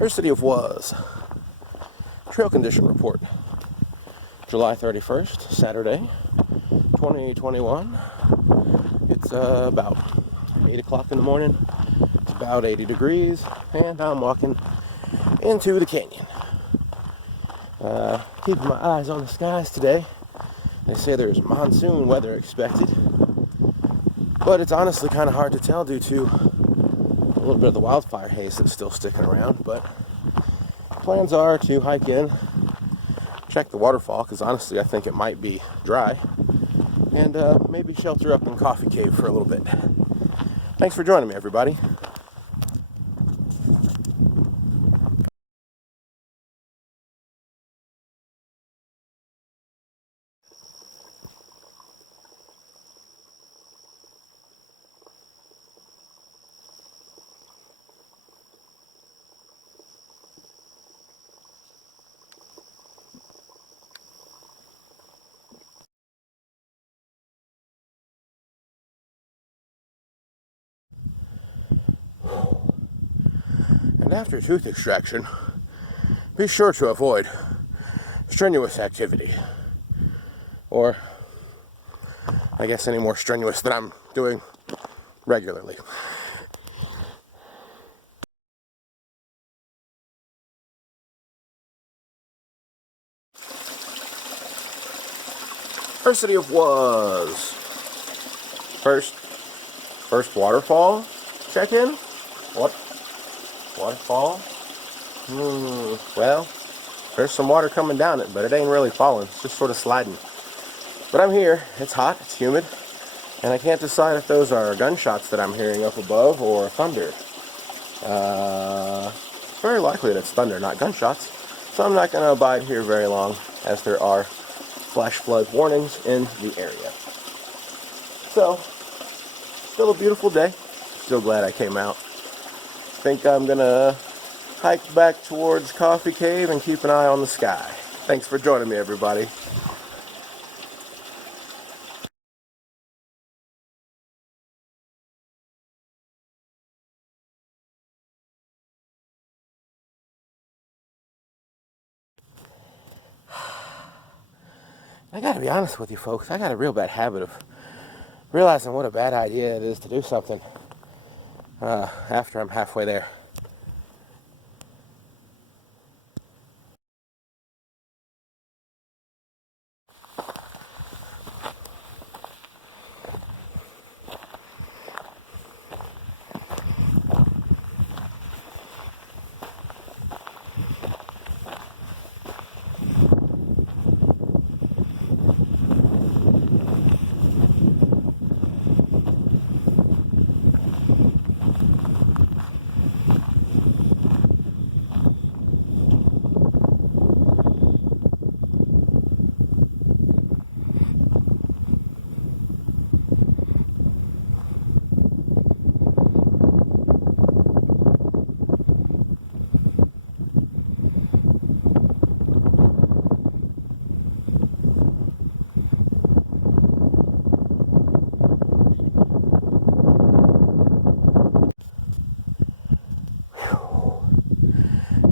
Ersity of Was. Trail condition report. July 31st, Saturday, 2021. It's about 8 o'clock in the morning. It's about 80 degrees, and I'm walking into the canyon. Keeping my eyes on the skies today. They say there's monsoon weather expected, but it's honestly kind of hard to tell due to a little bit of the wildfire haze that's still sticking around. But plans are to hike in, check the waterfall, because honestly I think it might be dry, and maybe shelter up in Coffee Cave for a little bit. Thanks for joining me, everybody. And after tooth extraction, be sure to avoid strenuous activity, or I guess any more strenuous than I'm doing regularly. Ersity of Was. First waterfall check-in. What? Waterfall? Well, there's some water coming down it, but it ain't really falling. It's just sort of sliding. But I'm here. It's hot. It's humid. And I can't decide if those are gunshots that I'm hearing up above or thunder. Very likely that it's thunder, not gunshots. So I'm not going to abide here very long, as there are flash flood warnings in the area. So, still a beautiful day. Still glad I came out. Think I'm going to hike back towards Coffee Cave and keep an eye on the sky. Thanks for joining me, everybody. I gotta be honest with you folks, I got a real bad habit of realizing what a bad idea it is to do something after I'm halfway there.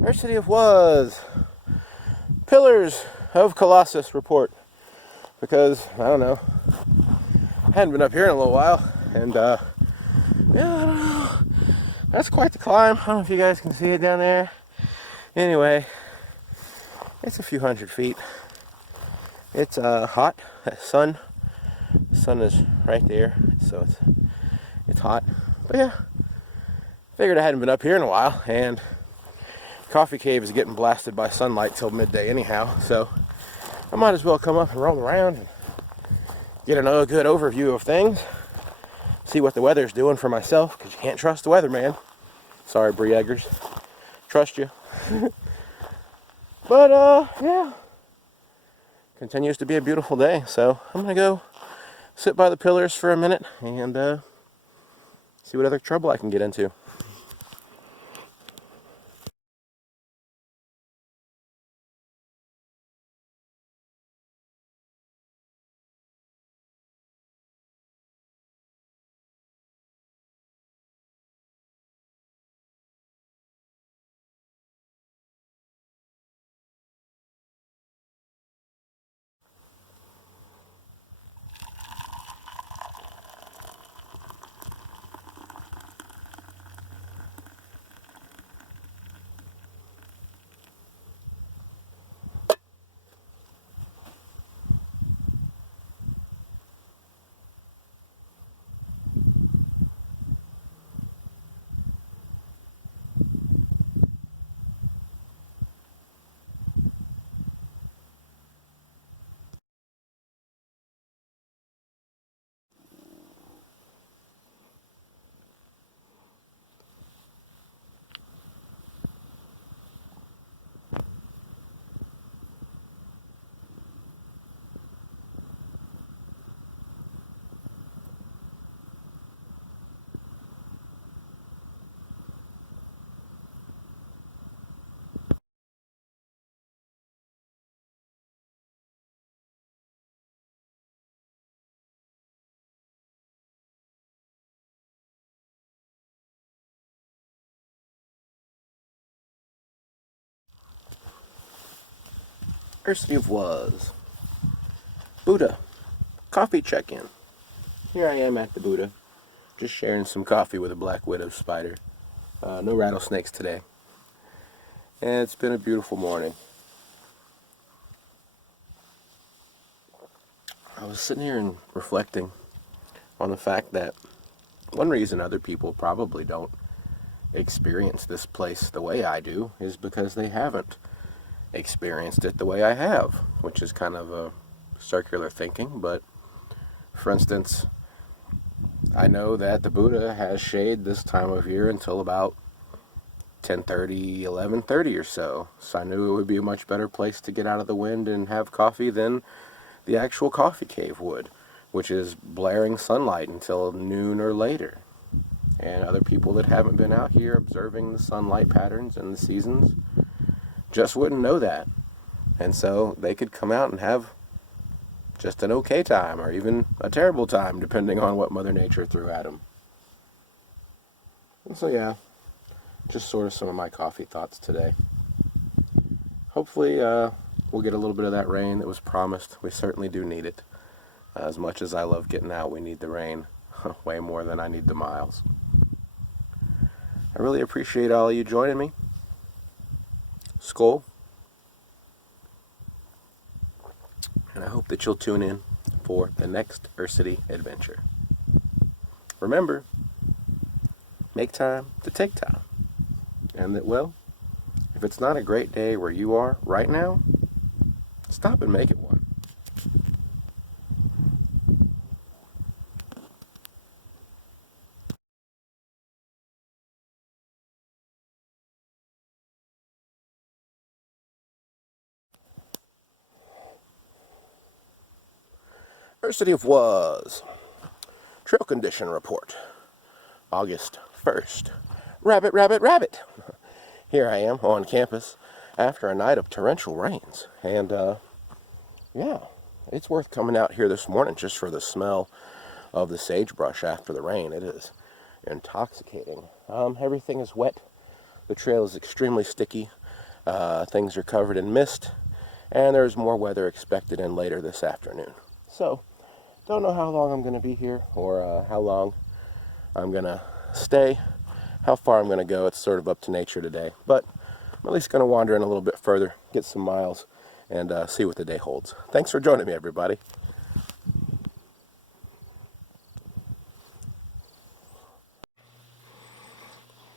Ersity of Was. Pillars of Colossus report. Because, I don't know, I hadn't been up here in a little while, and yeah, I don't know. That's quite the climb. I don't know if you guys can see it down there. Anyway, it's a few hundred feet. It's hot. The sun is right there, so it's hot. But yeah, figured I hadn't been up here in a while, and Coffee Cave is getting blasted by sunlight till midday anyhow, so I might as well come up and roll around and get another good overview of things. See what the weather's doing for myself, because you can't trust the weather, man. Sorry, Bree Eggers. Trust you. But, yeah. Continues to be a beautiful day, so I'm going to go sit by the pillars for a minute and see what other trouble I can get into. Ersity of Was. Buddha. Coffee check-in. Here I am at the Buddha, just sharing some coffee with a black widow spider. No rattlesnakes today. And it's been a beautiful morning. I was sitting here and reflecting on the fact that one reason other people probably don't experience this place the way I do is because they haven't experienced it the way I have, which is kind of a circular thinking. But for instance, I know that the Buddha has shade this time of year until about 10:30, 11:30 or so. So I knew it would be a much better place to get out of the wind and have coffee than the actual coffee cave would, which is blaring sunlight until noon or later. And other people that haven't been out here observing the sunlight patterns and the seasons just wouldn't know that. And so they could come out and have just an okay time, or even a terrible time, depending on what Mother Nature threw at them. And so yeah, just sort of some of my coffee thoughts today. Hopefully we'll get a little bit of that rain that was promised. We certainly do need it. As much as I love getting out, we need the rain way more than I need the miles. I really appreciate all of you joining me. Skol. And I hope that you'll tune in for the next Ersity adventure. Remember, make time to take time. And that, well, if it's not a great day where you are right now, stop and make it one. Ersity of Was. Trail condition report. August 1st. Rabbit, rabbit, rabbit. Here I am on campus after a night of torrential rains. And, yeah, it's worth coming out here this morning just for the smell of the sagebrush after the rain. It is intoxicating. Everything is wet. The trail is extremely sticky. Things are covered in mist. And there's more weather expected in later this afternoon. So, don't know how long I'm going to be here, or how long I'm going to stay. How far I'm going to go, it's sort of up to nature today. But I'm at least going to wander in a little bit further, get some miles, and see what the day holds. Thanks for joining me, everybody.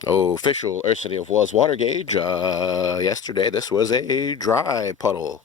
Official Ersity of Was water gauge. Yesterday, this was a dry puddle.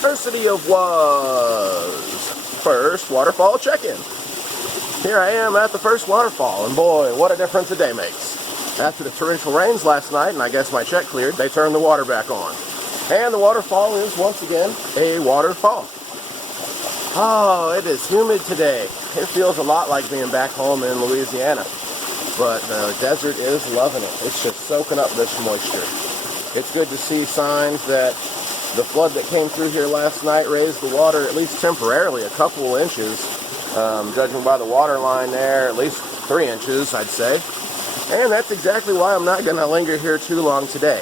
Ersity of Was. First waterfall check-in. Here I am at the first waterfall, and boy, what a difference a day makes. After the torrential rains last night, and I guess my check cleared, they turned the water back on. And the waterfall is once again a waterfall. Oh, it is humid today. It feels a lot like being back home in Louisiana. But the desert is loving it. It's just soaking up this moisture. It's good to see signs that the flood that came through here last night raised the water at least temporarily a couple inches. Judging by the water line there, at least 3 inches, I'd say. And that's exactly why I'm not going to linger here too long today.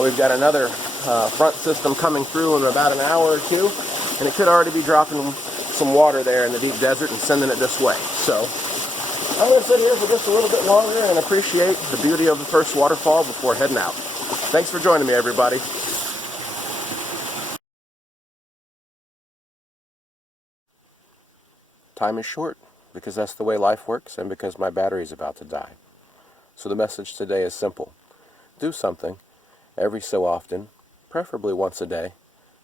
We've got another front system coming through in about an hour or two, and it could already be dropping some water there in the deep desert and sending it this way. So I'm going to sit here for just a little bit longer and appreciate the beauty of the first waterfall before heading out. Thanks for joining me, everybody. time is short, because that's the way life works and because my battery is about to die. So the message today is simple. Do something every so often, preferably once a day,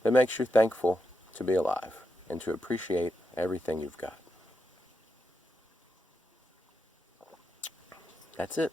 that makes you thankful to be alive and to appreciate everything you've got. That's it.